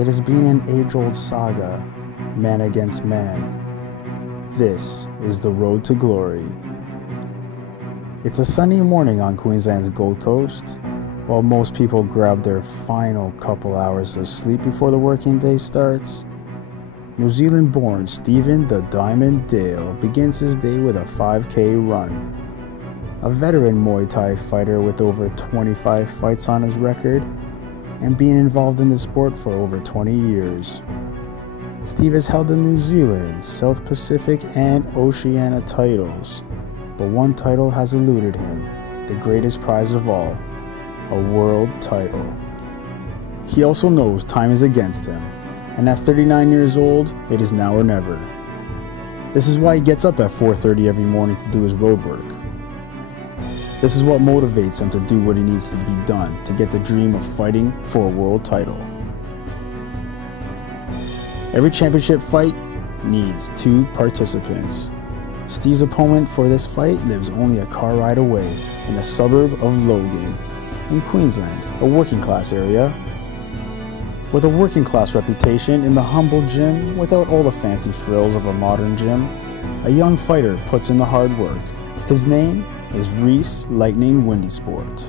It has been an age-old saga, man against man. This is the road to glory. It's a sunny morning on Queensland's Gold Coast, while most people grab their final couple hours of sleep before the working day starts. New Zealand-born Stephen the Diamond Dale begins his day with a 5K run. A veteran Muay Thai fighter with over 25 fights on his record, and being involved in the sport for over 20 years. Steve has held the New Zealand, South Pacific, and Oceania titles, but one title has eluded him, the greatest prize of all, a world title. He also knows time is against him, and at 39 years old, it is now or never. This is why he gets up at 4:30 every morning to do his road work. This is what motivates him to do what he needs to be done to get the dream of fighting for a world title. Every championship fight needs 2 participants. Steve's opponent for this fight lives only a car ride away in the suburb of Logan, in Queensland, a working class area. With a working class reputation in the humble gym without all the fancy frills of a modern gym, a young fighter puts in the hard work. His name is Rhys Lightning Windy Sport.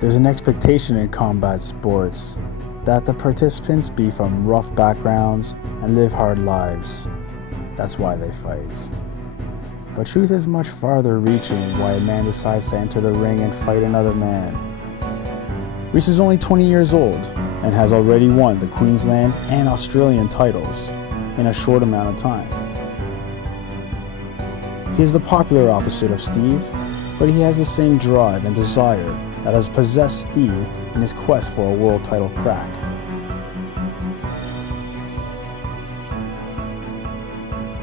There's an expectation in combat sports that the participants be from rough backgrounds and live hard lives. That's why they fight. But truth is much farther reaching why a man decides to enter the ring and fight another man. Rhys is only 20 years old and has already won the Queensland and Australian titles in a short amount of time. He is the popular opposite of Steve, but he has the same drive and desire that has possessed Steve in his quest for a world title crack.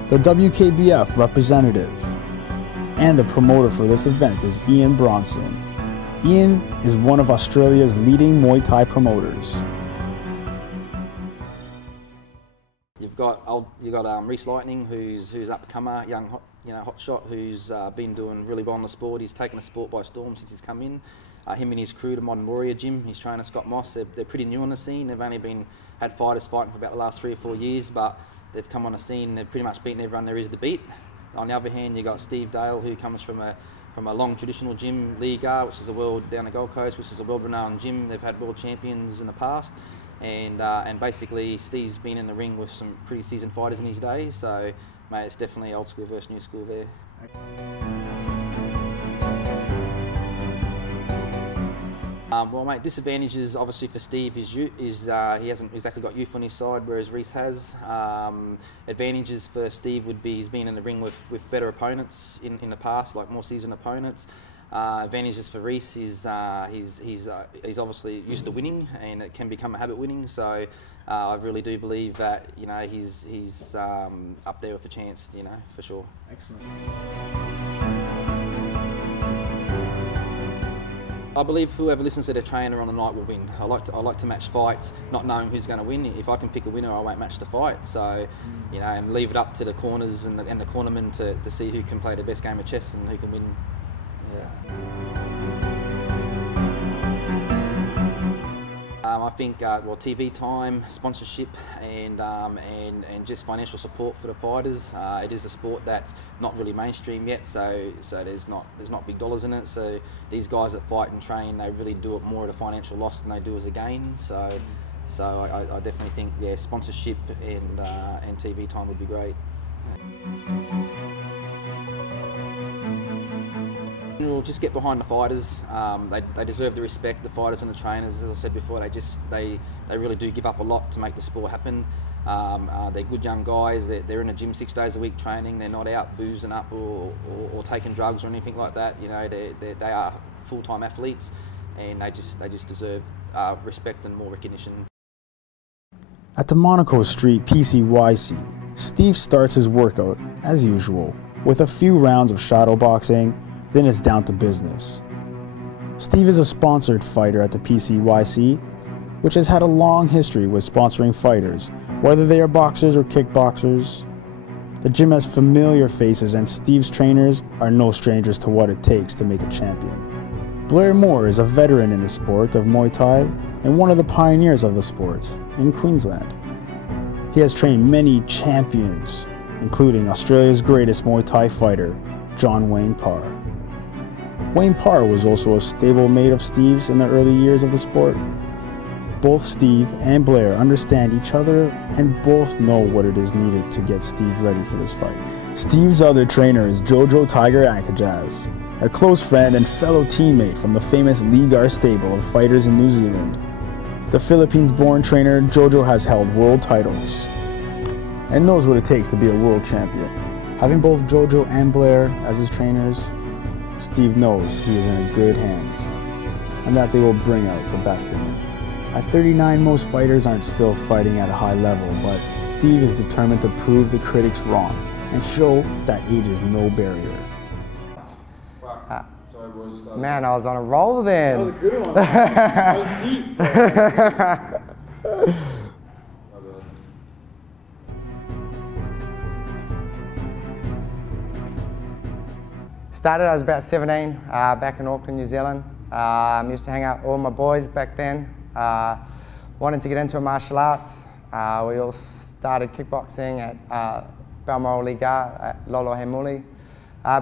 The WKBF representative and the promoter for this event is Ian Bronson. Ian is one of Australia's leading Muay Thai promoters. You've got Rhys Lightning, who's up-comer, young hotshot, who's been doing really well in the sport. He's taken the sport by storm since he's come in. Him and his crew, the Modern Warrior Gym, his trainer Scott Moss, they're pretty new on the scene. They've only had fighters fighting for about the last 3 or 4 years, but they've come on the scene. They've pretty much beaten everyone there is to beat. On the other hand, you got Steve Dale, who comes from a long traditional gym, Liga, which is a world down the Gold Coast, which is a world-renowned gym. They've had world champions in the past. And basically Steve's been in the ring with some pretty seasoned fighters in his day, so mate, it's definitely old school versus new school there. Well mate, disadvantages obviously for Steve is he hasn't exactly got youth on his side, whereas Rhys has. Advantages for Steve would be he's been in the ring with better opponents in the past, like more seasoned opponents. Advantages for Rhys is he's obviously used to winning, and it can become a habit winning. So I really do believe that he's up there with a chance, for sure. Excellent. I believe whoever listens to their trainer on the night will win. I like to match fights, not knowing who's going to win. If I can pick a winner, I won't match the fight. So, and leave it up to the corners and the cornermen to see who can play the best game of chess and who can win. I think TV time, sponsorship, and just financial support for the fighters. It is a sport that's not really mainstream yet, so there's not big dollars in it. So these guys that fight and train, they really do it more at a financial loss than they do as a gain. So I definitely think sponsorship and TV time would be great. Just get behind the fighters. They deserve the respect. The fighters and the trainers, as I said before, they really do give up a lot to make the sport happen. They're good young guys. They're in the gym 6 days a week training. They're not out boozing up or taking drugs or anything like that. They are full-time athletes, and they just deserve respect and more recognition. At the Monaco Street PCYC, Steve starts his workout as usual with a few rounds of shadow boxing. Then it's down to business. Steve is a sponsored fighter at the PCYC, which has had a long history with sponsoring fighters, whether they are boxers or kickboxers. The gym has familiar faces, and Steve's trainers are no strangers to what it takes to make a champion. Blair Moore is a veteran in the sport of Muay Thai and one of the pioneers of the sport in Queensland. He has trained many champions, including Australia's greatest Muay Thai fighter, John Wayne Parr. Wayne Parr was also a stablemate of Steve's in the early years of the sport. Both Steve and Blair understand each other and both know what it is needed to get Steve ready for this fight. Steve's other trainer is Jojo Tiger Ankajaz, a close friend and fellow teammate from the famous Ligar stable of fighters in New Zealand. The Philippines-born trainer, Jojo has held world titles and knows what it takes to be a world champion. Having both Jojo and Blair as his trainers, Steve knows he is in good hands and that they will bring out the best in him. At 39, most fighters aren't still fighting at a high level, but Steve is determined to prove the critics wrong and show that age is no barrier. Man, I was on a roll then. That was a good one. That was deep. Started, I was about 17, back in Auckland, New Zealand. Used to hang out with all my boys back then. Wanted to get into martial arts. We all started kickboxing at Balmoral Liga at Lolo Hemuli.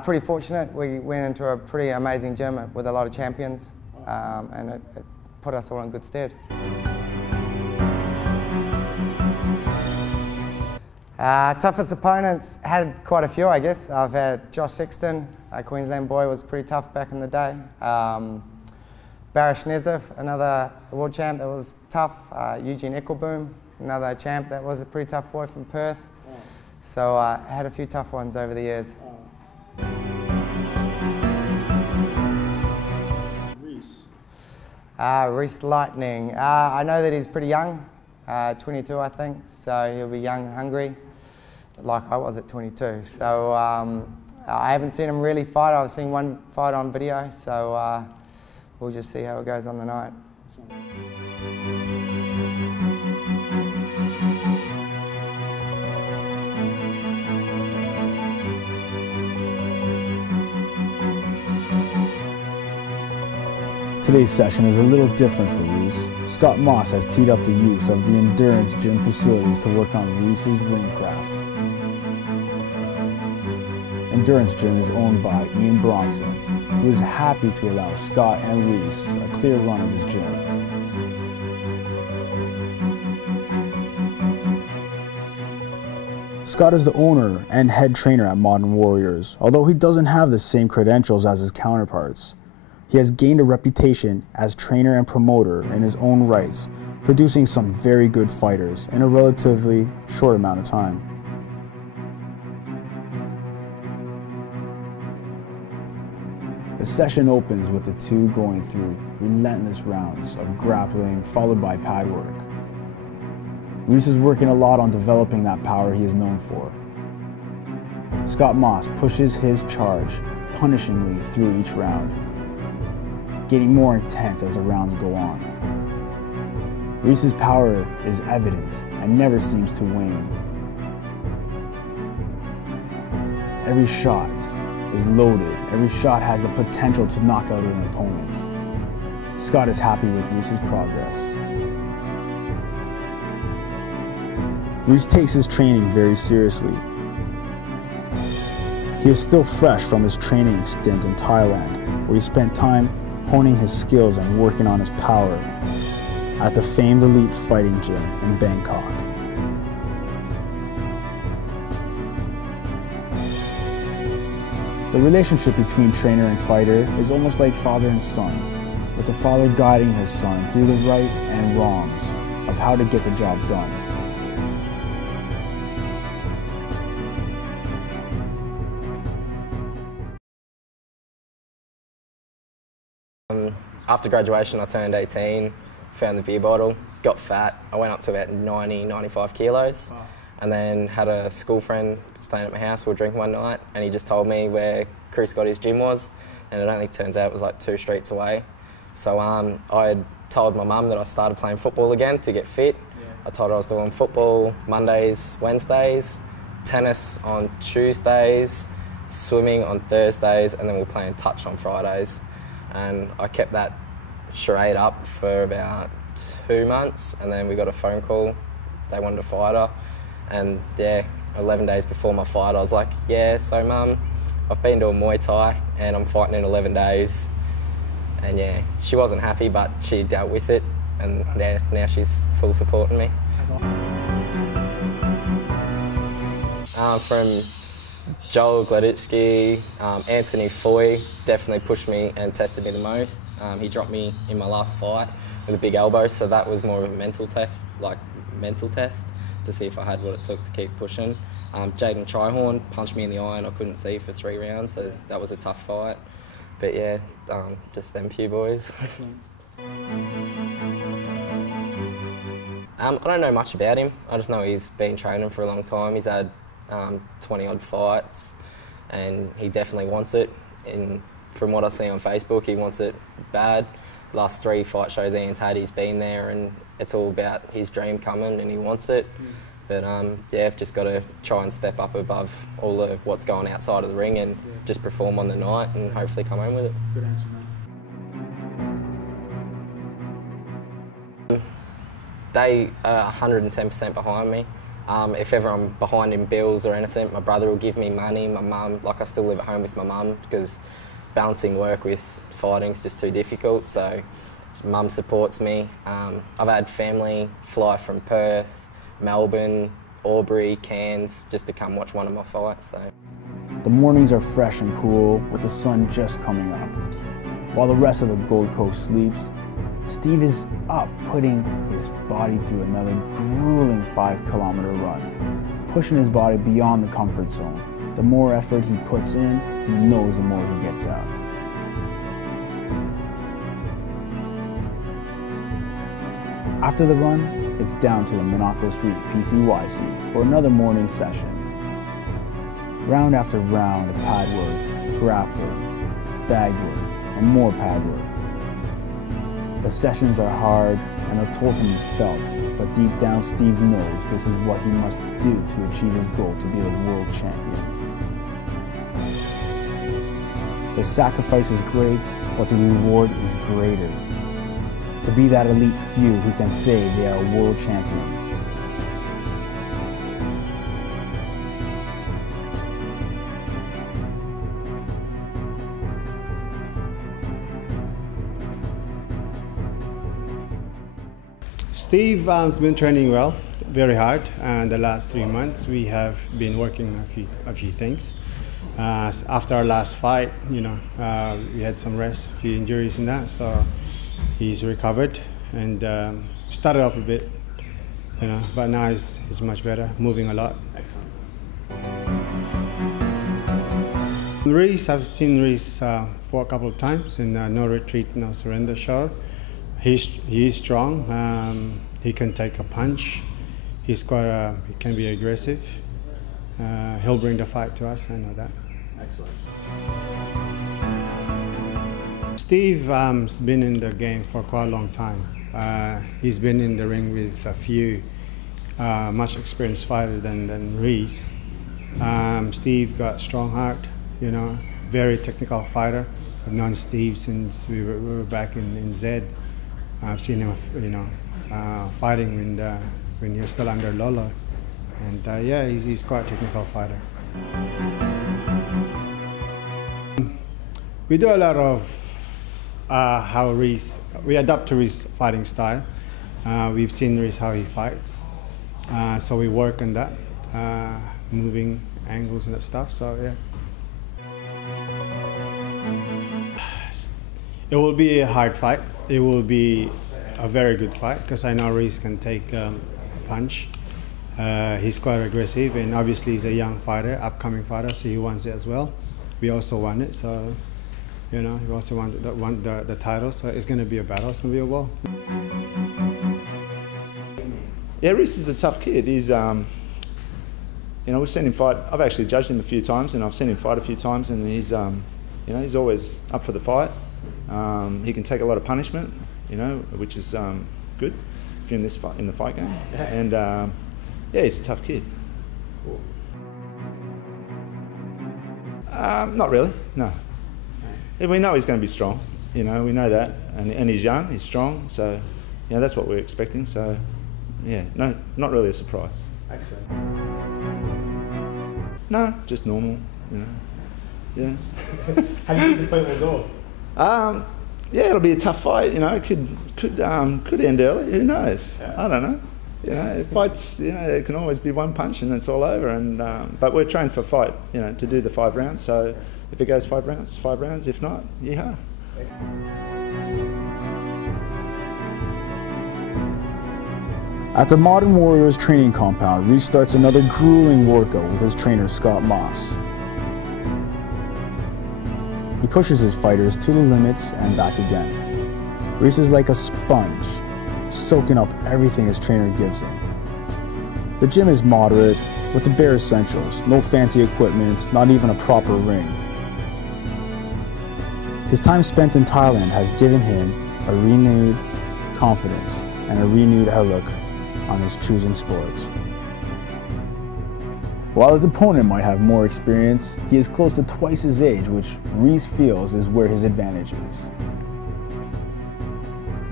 Pretty fortunate, we went into a pretty amazing gym with a lot of champions, and it put us all in good stead. Toughest opponents, had quite a few, I guess. I've had Josh Sexton, a Queensland boy, was pretty tough back in the day. Barish Nezif, another world champ that was tough. Eugene Eckelboom, another champ that was a pretty tough boy from Perth. So I had a few tough ones over the years. Rhys Lightning. I know that he's pretty young, 22 I think, so he'll be young and hungry, like I was at 22. So I haven't seen him really fight. I've seen one fight on video, so we'll just see how it goes on the night. Today's session is a little different for Rhys. Scott Moss has teed up the use of the Endurance Gym facilities to work on Rhys's ringcraft. Endurance Gym is owned by Ian Bronson, who is happy to allow Scott and Rhys a clear run of his gym. Scott is the owner and head trainer at Modern Warriors, although he doesn't have the same credentials as his counterparts. He has gained a reputation as trainer and promoter in his own rights, producing some very good fighters in a relatively short amount of time. The session opens with the two going through relentless rounds of grappling followed by pad work. Rhys is working a lot on developing that power he is known for. Scott Moss pushes his charge punishingly through each round, getting more intense as the rounds go on. Rhys's power is evident and never seems to wane. Every shot is loaded. Every shot has the potential to knock out an opponent. Scott is happy with Rhys's progress. Rhys takes his training very seriously. He is still fresh from his training stint in Thailand, where he spent time honing his skills and working on his power at the famed Elite Fighting Gym in Bangkok. The relationship between trainer and fighter is almost like father and son, with the father guiding his son through the right and wrongs of how to get the job done. After graduation, I turned 18, found the beer bottle, got fat. I went up to about 90, 95 kilos. Wow. And then had a school friend staying at my house. We were drinking one night, and he just told me where Chris Scotty's gym was, and it only turns out it was like 2 streets away. So I had told my mum that I started playing football again to get fit. Yeah. I told her I was doing football Mondays, Wednesdays, tennis on Tuesdays, swimming on Thursdays, and then we were playing touch on Fridays. And I kept that charade up for about 2 months, and then we got a phone call. They wanted a fighter, and yeah, 11 days before my fight, I was like, yeah, so Mum, I've been doing Muay Thai and I'm fighting in 11 days. And yeah, she wasn't happy, but she dealt with it, and now she's full supporting me. From Joel Gladitsky, Anthony Foy definitely pushed me and tested me the most. He dropped me in my last fight with a big elbow, so that was more of a mental test to see if I had what it took to keep pushing. Jaden Trihorn punched me in the eye and I couldn't see for 3 rounds, so that was a tough fight. But yeah, just them few boys. Excellent. I don't know much about him. I just know he's been training for a long time. He's had 20 odd fights, and he definitely wants it. And from what I see on Facebook, he wants it bad. Last 3 fight shows Ian's had, he's been there, and it's all about his dream coming, and he wants it. But yeah, I've just got to try and step up above all of what's going outside of the ring and just perform on the night and hopefully come home with it. Good answer, man. They are 110% behind me. If ever I'm behind in bills or anything, my brother will give me money, my mum, like I still live at home with my mum because balancing work with fighting is just too difficult, so mum supports me. I've had family fly from Perth, Melbourne, Albury, Cairns, just to come watch one of my fights. So. The mornings are fresh and cool with the sun just coming up. While the rest of the Gold Coast sleeps, Steve is up putting his body through another grueling 5-kilometer run, pushing his body beyond the comfort zone. The more effort he puts in, he knows the more he gets out. After the run, it's down to the Monaco Street PCYC for another morning session. Round after round of pad work, grap work, bag work, and more pad work. The sessions are hard and a toll can be felt, but deep down Steve knows this is what he must do to achieve his goal to be the world champion. The sacrifice is great, but the reward is greater. To be that elite few who can say they are a world champion. Steve has been training well, very hard, and the last 3 months we have been working a few things. After our last fight, we had some rest, a few injuries and that, so he's recovered and started off a bit, but now he's much better, moving a lot. Excellent. Rhys, I've seen Rhys for a couple of times in No Retreat, No Surrender show. He is strong. He can take a punch. He can be aggressive. He'll bring the fight to us. I know that. Excellent. Steve has been in the game for quite a long time. He's been in the ring with a few much experienced fighters than Rhys. Steve got strong heart. Very technical fighter. I've known Steve since we were back in Z. I've seen him, fighting when he was still under Lolo, and yeah, he's quite a technical fighter. We do a lot of how we adapt to Rhys' fighting style. We've seen Rhys how he fights, so we work on that, moving angles and that stuff. So yeah. It will be a hard fight. It will be a very good fight because I know Rhys can take a punch. He's quite aggressive, and obviously he's a young fighter, upcoming fighter, so he wants it as well. We also want it, so we also want the title. So it's going to be a battle. It's going to be a war. Yeah, Rhys is a tough kid. He's, we've seen him fight. I've actually judged him a few times, and I've seen him fight a few times, and he's, he's always up for the fight. He can take a lot of punishment, which is good for him in the fight game. And yeah, he's a tough kid. Cool. Not really, no. We know he's going to be strong. We know that, and he's young, he's strong. So you know, that's what we're expecting. So, yeah, no, not really a surprise. Excellent. No, just normal, you know. Yeah. How do you think the fight will go? Yeah, it'll be a tough fight. You know, it could end early. Who knows? Yeah. I don't know. You know, fights. You know, it can always be one punch and it's all over. And but we're trained for fight. You know, to do the 5 rounds. So if it goes 5 rounds, 5 rounds. If not, yeah. At the Modern Warriors training compound, Rhys starts another grueling workout with his trainer Scott Moss. He pushes his fighters to the limits and back again. Rhys is like a sponge, soaking up everything his trainer gives him. The gym is moderate, with the bare essentials, no fancy equipment, not even a proper ring. His time spent in Thailand has given him a renewed confidence and a renewed outlook on his chosen sport. While his opponent might have more experience, he is close to twice his age, which Rhys feels is where his advantage is.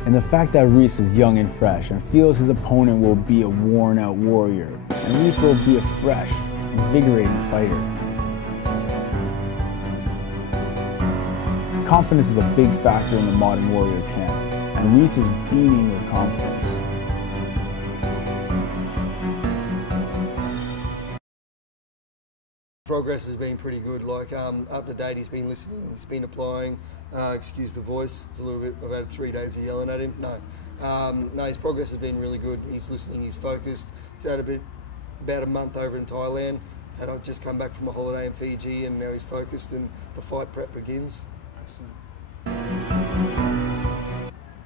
And the fact that Rhys is young and fresh and feels his opponent will be a worn-out warrior, and Rhys will be a fresh, invigorating fighter. Confidence is a big factor in the Modern Warrior camp, and Rhys is beaming with confidence. Progress has been pretty good, like up to date he's been listening, he's been applying, excuse the voice, it's a little bit, I've had 3 days of yelling at him, no, his progress has been really good, he's listening, he's focused, he's had about a month over in Thailand, and I've just come back from a holiday in Fiji and now he's focused and the fight prep begins. Excellent.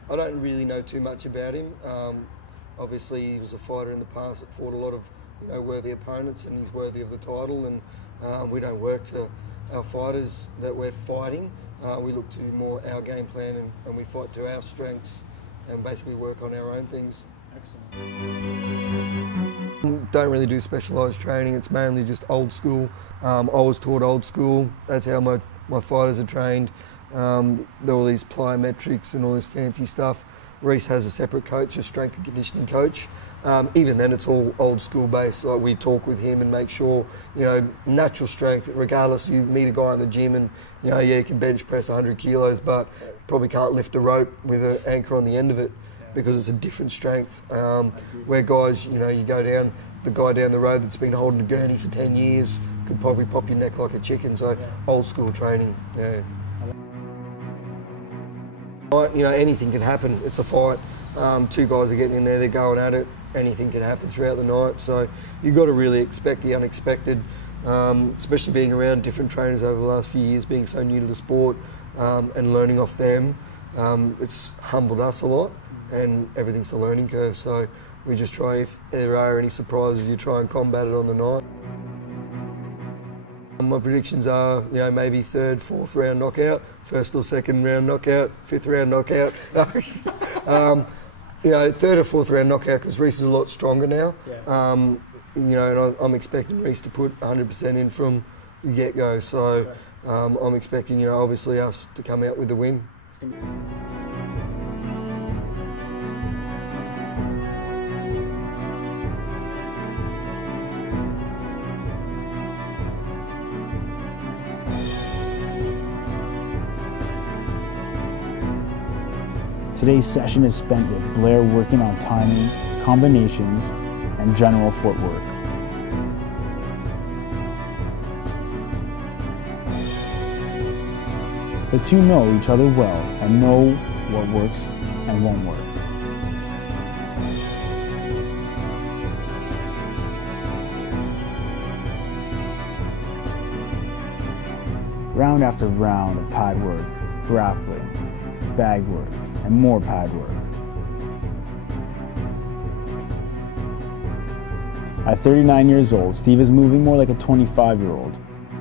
I don't really know too much about him, obviously he was a fighter in the past that fought a lot of worthy opponents and he's worthy of the title, and we don't work to our fighters that we're fighting. We look to more our game plan and we fight to our strengths and basically work on our own things. Excellent. Don't really do specialised training, it's mainly just old school. I was taught old school, that's how my fighters are trained. All these plyometrics and all this fancy stuff. Rhys has a separate coach, a strength and conditioning coach. Even then it's all old school based. Like we talk with him and make sure, natural strength, regardless, you meet a guy in the gym and, you can bench press 100 kilos, but probably can't lift a rope with an anchor on the end of it because it's a different strength. Where guys, you go down, the guy down the road that's been holding a gurney for 10 years could probably pop your neck like a chicken. So old school training, yeah. Anything can happen. It's a fight. 2 guys are getting in there, they're going at it. Anything can happen throughout the night. So you've got to really expect the unexpected, especially being around different trainers over the last few years, being so new to the sport and learning off them. It's humbled us a lot and everything's a learning curve. So we just try, if there are any surprises, you try and combat it on the night. My predictions are, maybe 3rd, 4th round knockout, 1st or 2nd round knockout, 5th round knockout. 3rd or 4th round knockout because Rhys is a lot stronger now. Yeah. And I'm expecting Rhys to put 100% in from the get-go. So I'm expecting, obviously us to come out with the win. Today's session is spent with Blair working on timing, combinations, and general footwork. The two know each other well and know what works and won't work. Round after round of pad work, grappling, bag work, and more pad work. At 39 years old, Steve is moving more like a 25-year-old.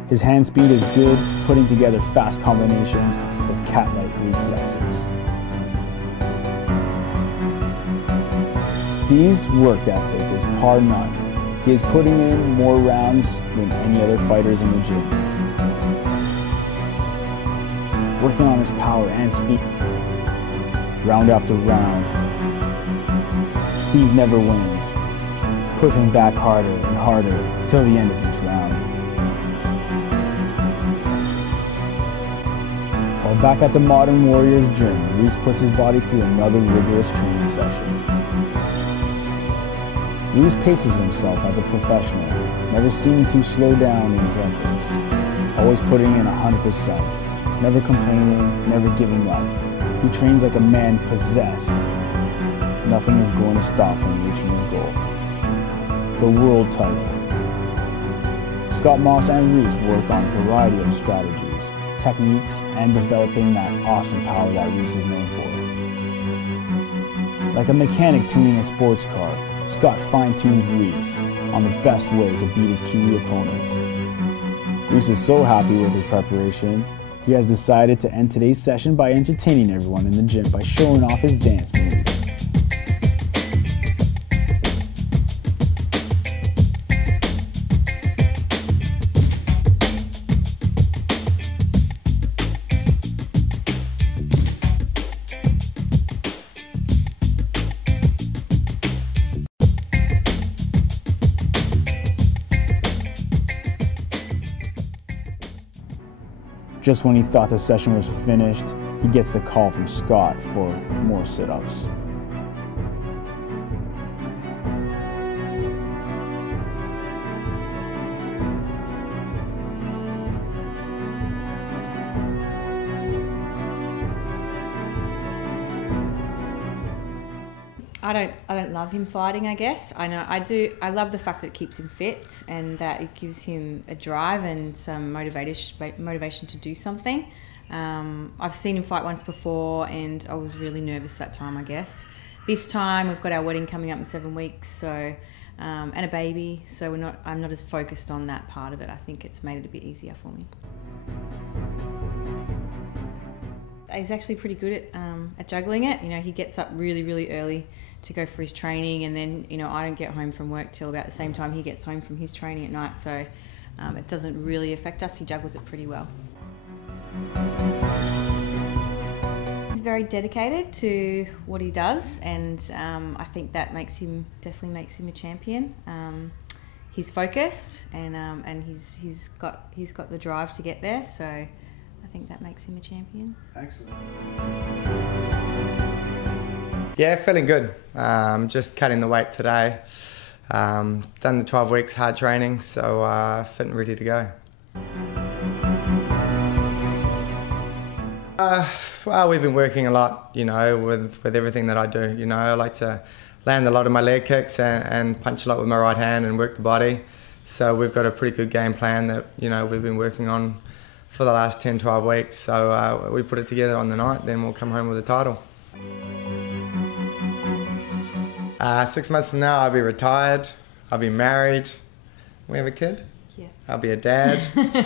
His hand speed is good, putting together fast combinations with cat-like reflexes. Steve's work ethic is par none. He is putting in more rounds than any other fighters in the gym. Working on his power and speed. Round after round, Steve never wins, pushing back harder and harder till the end of each round. While back at the Modern Warriors gym, Rhys puts his body through another rigorous training session. Rhys paces himself as a professional, never seeming to slow down in his efforts, always putting in 100%, never complaining, never giving up. He trains like a man possessed. Nothing is going to stop him reaching his goal. The World Title. Scott Moss and Rhys work on a variety of strategies, techniques, and developing that awesome power that Rhys is known for. Like a mechanic tuning a sports car, Scott fine-tunes Rhys on the best way to beat his Kiwi opponent. Rhys is so happy with his preparation, he has decided to end today's session by entertaining everyone in the gym by showing off his dance moves. Just when he thought the session was finished, he gets the call from Scott for more sit-ups. I don't love him fighting, I guess. I love the fact that it keeps him fit and that it gives him a drive and some motivation to do something. I've seen him fight once before and I was really nervous that time, I guess. This time we've got our wedding coming up in 7 weeks, so and a baby, so I'm not as focused on that part of it. I think it's made it a bit easier for me. He's actually pretty good at juggling it. You know, he gets up really, really early to go for his training, and then, you know, I don't get home from work till about the same time he gets home from his training at night, so it doesn't really affect us. He juggles it pretty well. He's very dedicated to what he does, and I think that definitely makes him a champion. He's focused, and he's got the drive to get there, so I think that makes him a champion. Excellent. Yeah, feeling good. Just cutting the weight today. Done the 12 weeks hard training, so fit and ready to go. Well, we've been working a lot, you know, with everything that I do. You know, I like to land a lot of my leg kicks and punch a lot with my right hand and work the body. So we've got a pretty good game plan that, you know, we've been working on for the last 10, 12 weeks. So we put it together on the night, then we'll come home with a title. 6 months from now, I'll be retired, I'll be married. We have a kid? Yeah. I'll be a dad. I'll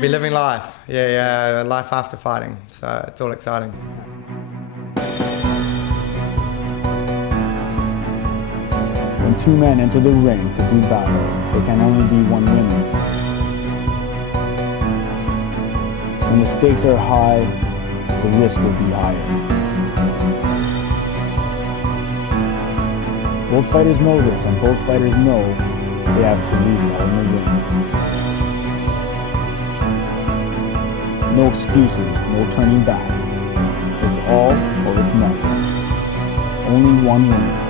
be living life. Yeah, life after fighting. So it's all exciting. When two men enter the ring to do battle, there can only be one winner. When the stakes are high, the risk will be higher. Both fighters know this, and both fighters know they have to leave it all in the ring. No excuses, no turning back. It's all or it's nothing. Only one winner.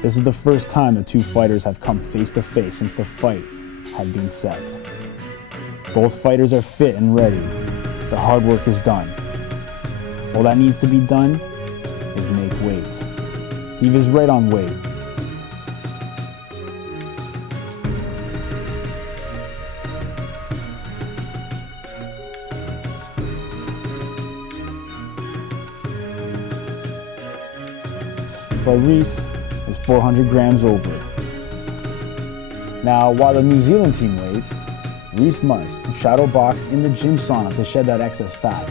This is the first time the two fighters have come face to face since the fight had been set. Both fighters are fit and ready. The hard work is done. All that needs to be done is make weight. Steve is right on weight. But Rhys is 400 grams over. Now, while the New Zealand team waits, Rhys must shadow box in the gym sauna to shed that excess fat.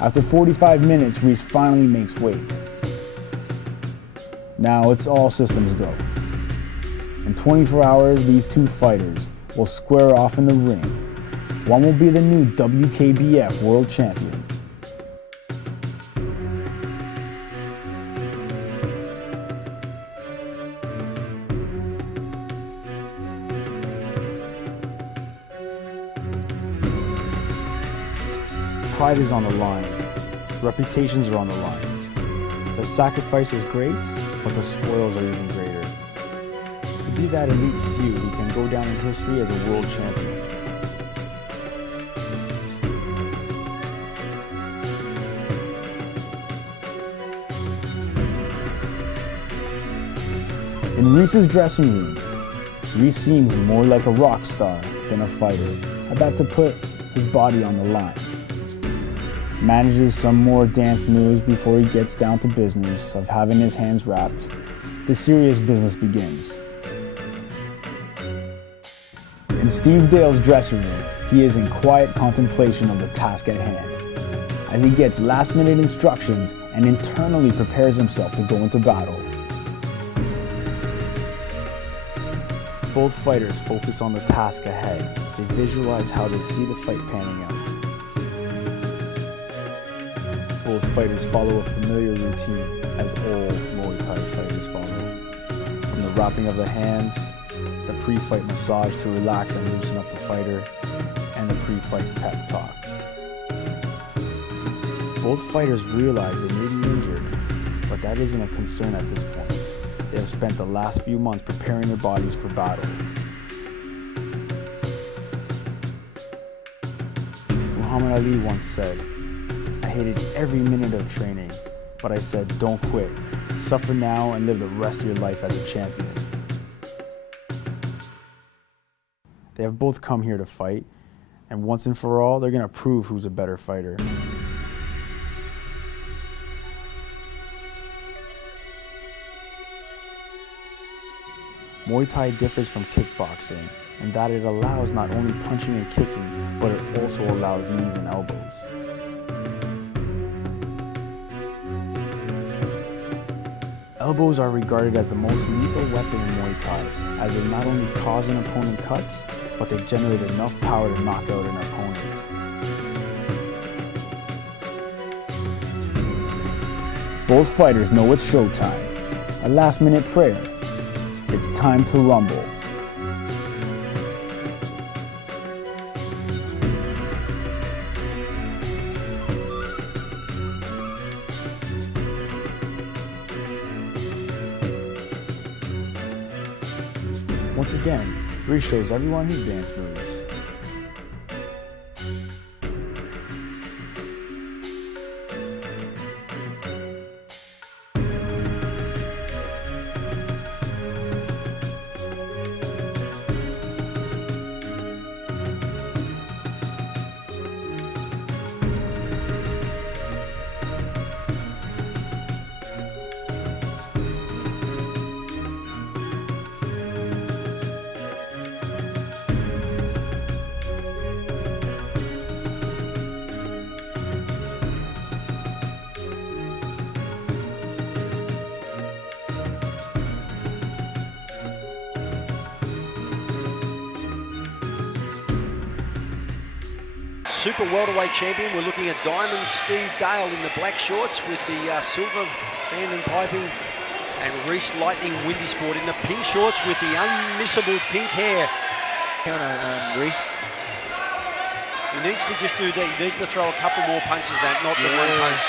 After 45 minutes, Rhys finally makes weight. Now it's all systems go. In 24 hours, these two fighters will square off in the ring. One will be the new WKBF World Champion. Pride is on the line. Reputations are on the line. The sacrifice is great, but the spoils are even greater. To be that elite few who can go down in history as a world champion. In Rhys's dressing room, Rhys seems more like a rock star than a fighter, about to put his body on the line. Manages some more dance moves before he gets down to business of having his hands wrapped. The serious business begins. In Steve Dale's dressing room, he is in quiet contemplation of the task at hand, as he gets last-minute instructions and internally prepares himself to go into battle. Both fighters focus on the task ahead. They visualize how they see the fight panning out. Both fighters follow a familiar routine, as all Muay Thai fighters follow. From the wrapping of the hands, the pre-fight massage to relax and loosen up the fighter, and the pre-fight pep talk. Both fighters realize they may be injured, but that isn't a concern at this point. They have spent the last few months preparing their bodies for battle. Muhammad Ali once said, "I hated every minute of training, but I said, don't quit. Suffer now and live the rest of your life as a champion." They have both come here to fight, and once and for all, they're going to prove who's a better fighter. Muay Thai differs from kickboxing in that it allows not only punching and kicking, but it also allows knees and elbows. Elbows are regarded as the most lethal weapon in Muay Thai, as they not only cause an opponent cuts, but they generate enough power to knock out an opponent. Both fighters know it's showtime. A last-minute prayer. It's time to rumble. Once again, Rhys shows everyone his dance moves. Super welterweight champion. We're looking at Diamond Steve Dale in the black shorts with the silver band and piping, and Rhys Lightning Windy Sport in the pink shorts with the unmissable pink hair. Rhys. He needs to just do that. He needs to throw a couple more punches, that, not the one punch.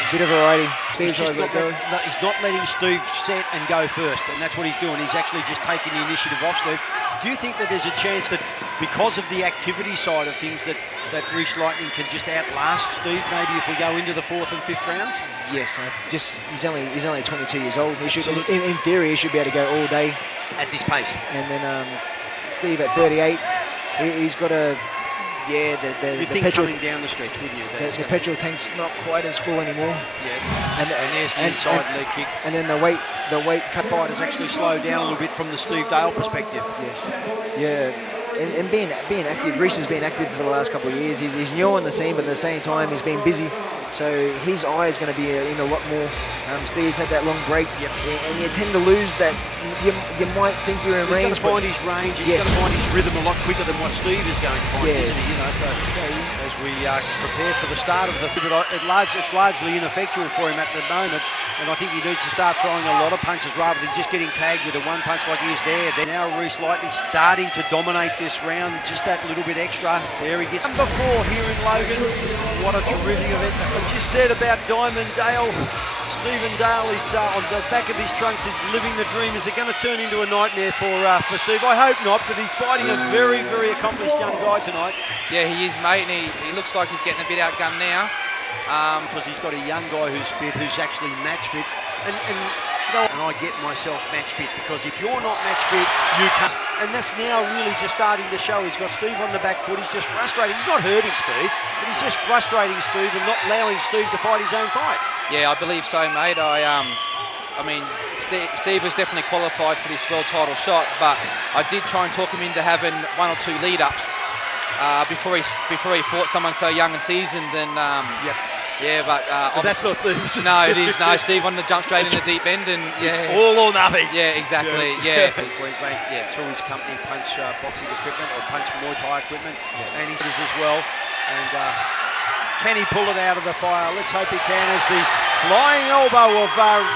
A bit of variety. He's not letting Steve set and go first, and that's what he's doing. He's actually just taking the initiative off Steve. Do you think that there's a chance that because of the activity side of things that Rhys Lightning can just outlast Steve, maybe if we go into the 4th and 5th rounds? Yes, he's only 22 years old. He should, in theory, he should be able to go all day at this pace. And then Steve at 38, he's got a the petrol coming down the stretch, wouldn't you? The petrol tank's not quite as full anymore. Yeah, and there's the inside leg kick. And then the weight cut. Fighters actually slowed down a little bit from the Steve Dale perspective. Yes. Yeah. and being active. Rhys has been active for the last couple of years. He's new on the scene, but at the same time he's been busy. So his eye is going to be in a lot more. Steve's had that long break, and you tend to lose that. You might think you're in range. He's going to find his range. He's going to find his rhythm a lot quicker than what Steve is going to find, isn't he? You know, so as we prepare for the start of the, it's largely ineffectual for him at the moment, and I think he needs to start throwing a lot of punches rather than just getting tagged with a one punch like he is there. Then now Rhys Lightning starting to dominate this round, just that little bit extra. There he gets number 4 here in Logan. What a terrific event. I just said about Diamond Dale. Stephen Dale is on the back of his trunks, is living the dream. Is it going to turn into a nightmare for Steve? I hope not, but he's fighting a very, very accomplished young guy tonight. Yeah, he is, mate, and he looks like he's getting a bit outgunned now. Because he's got a young guy who's fit, who's actually match fit. And I get myself match fit, because if you're not match fit, you can't. And that's now really just starting to show. He's got Steve on the back foot. He's just frustrated. He's not hurting Steve, but he's just frustrating Steve and not allowing Steve to fight his own fight. Yeah, I believe so, mate. I mean, Steve was definitely qualified for this world title shot, but I did try and talk him into having 1 or 2 lead-ups before he fought someone so young and seasoned. And yeah, but that's not Steve. No, it is. No, Steve wanted to jump straight in the deep end, and it's all or nothing. Yeah, exactly. Yeah. Queensland through his company, Punch boxing equipment or Punch Muay Thai equipment, and he's as well. And can he pull it out of the fire? Let's hope he can, as the flying elbow of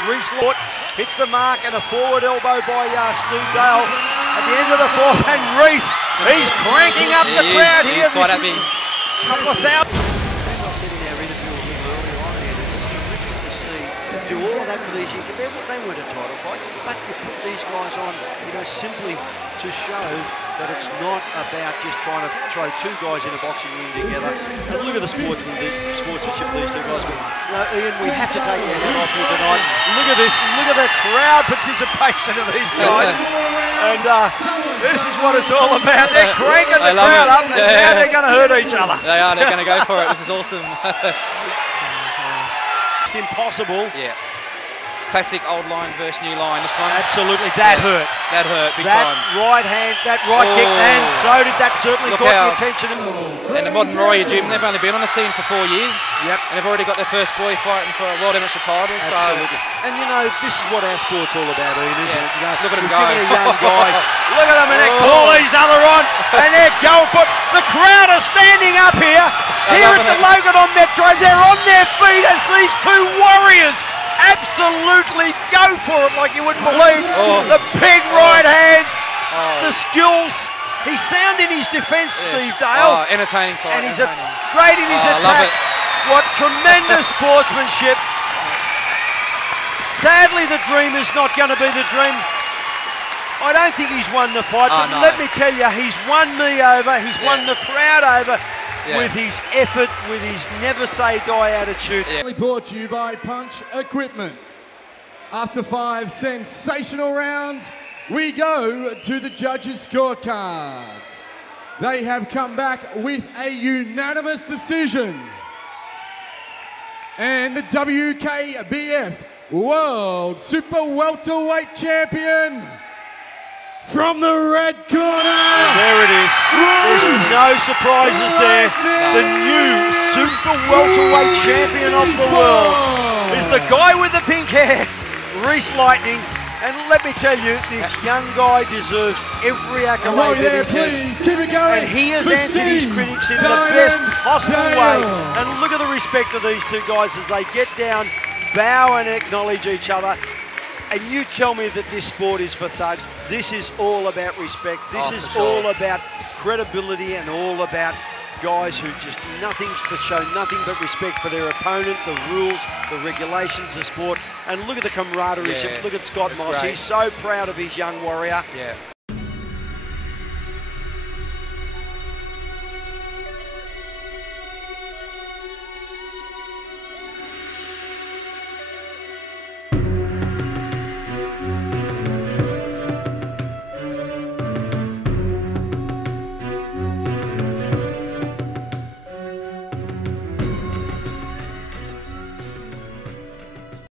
Rhys Lightning hits the mark, and a forward elbow by Steve Dale at the end of the 4th. And Rhys, he's cranking up the crowd here. This couple of thousand. As I said in our interview with him earlier on, it's terrific to see do all of that for these years. They weren't a title fight, but you put these guys on, simply to show that it's not about just trying to throw 2 guys in a boxing ring together. And look at the sportsmanship these 2 guys with. Ian, we have to take our hat off here tonight. Look at this. Look at the crowd participation of these guys. And this is what it's all about. They're cranking the crowd up, and now they're going to hurt each other. They are. They're going to go for it. This is awesome. It's impossible. Yeah. Classic old line versus new line, this one. Absolutely, that hurt. That hurt big that time. Right hand, that right kick, and so did that certainly caught the attention. And the modern Warrior Gym, they've only been on the scene for 4 years. Yep. And they've already got their first boy fighting for a world amateur title. Absolutely. So. And this is what our sport's all about, Ian, isn't it? Look at him go. A young guy. Look at them, and they call each other on, and they're going for it. The crowd are standing up here at the Logan on Metro. They're on their feet as these 2 warriors absolutely go for it like you wouldn't believe. The big right hands, the skills. He's sound in his defence, Steve Dale. Entertaining fight. And he's great in his attack. What tremendous sportsmanship. Sadly, the dream is not going to be the dream. I don't think he's won the fight, but let me tell you, he's won me over. He's won the crowd over. With his effort, with his never say die attitude. Brought to you by Punch Equipment. After 5 sensational rounds, we go to the judges' scorecards. They have come back with a unanimous decision. And the WKBF World Super Welterweight Champion, from the red corner. And there it is. There's no surprises there. The new Super Welterweight Champion of the world is the guy with the pink hair, Rhys Lightning. And let me tell you, this young guy deserves every accolade that he can. Keep it going. And he has answered his critics in the best possible way. And look at the respect of these 2 guys as they get down, bow and acknowledge each other. And you tell me that this sport is for thugs. This is all about respect. This is all about credibility, and all about guys who just show nothing but respect for their opponent, the rules, the regulations of sport. And look at the camaraderie. Look at Scott Moss. Great. He's so proud of his young warrior.